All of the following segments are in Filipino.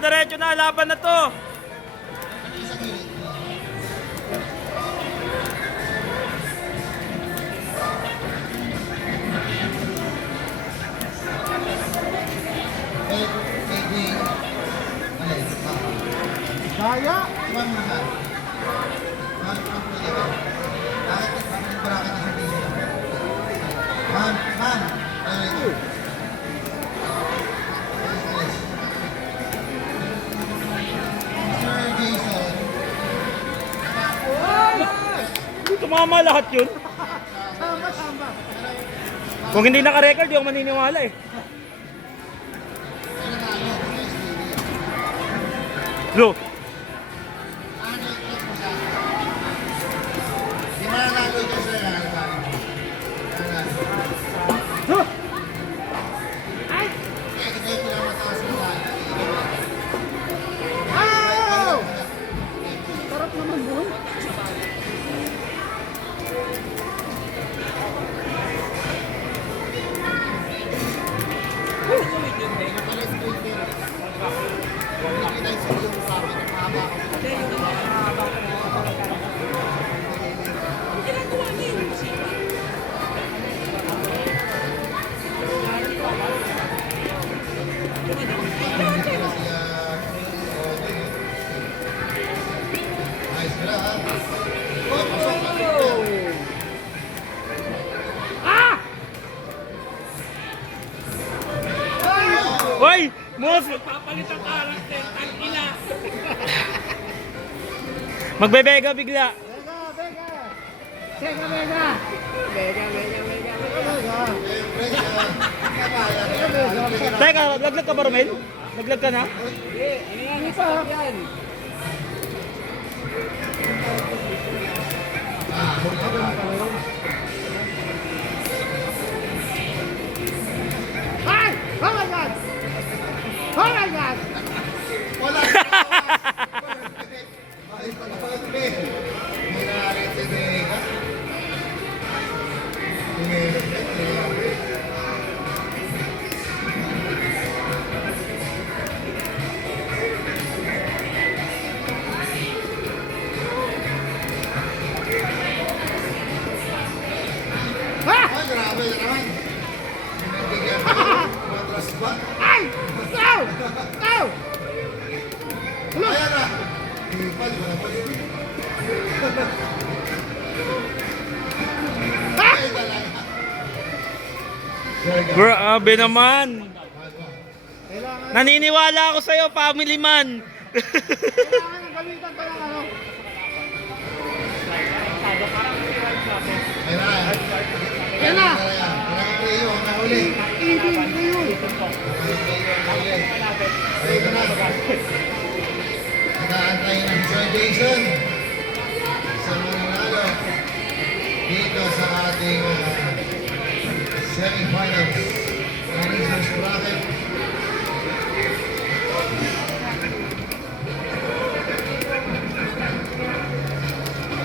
Diretso na, laban na to. Kaya? Tumama lahat yun. Tama. Kung hindi naka-record, di ako maniniwala eh. Lo. Sarap naman doon. Hoy! Mos! Papalit ang karakter, ang ina. Magbebega bigla. Teka, laglag ka ba, Romel? Laglag ka na? Hindi pa. Yan. Ay! Oh my God! Oh my God! Ay! No! No! Grabe naman. Naniniwala ako sa'yo, family man. Kailangan ng gamitan pa ng ano. Yan na! Ibig ko yun! Nakaantay ng Sir Jason sa mananalo dito sa ating semi-finals ng Reasons Bracket.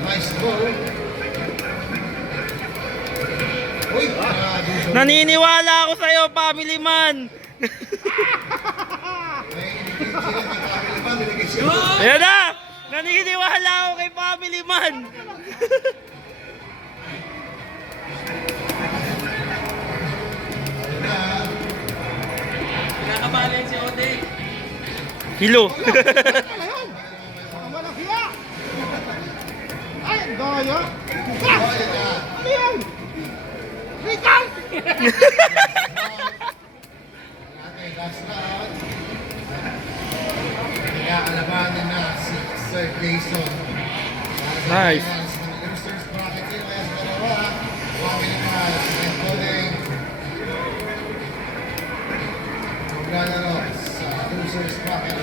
Nice goal. Uy! Naniniwala ako sa'yo, family man. Ayan na! Naniniwala ako kay family man. Pinakabalin si Ode. Kilo. Ang walang hiya! Ay, ang gaya! Ano yan? Rikal! Last round. Kaya alabanin na si Sir Jason. Nice. Losers bracket sila kaya sa dalawa. Family Miles and Coding. Maglalaro sa losers bracket.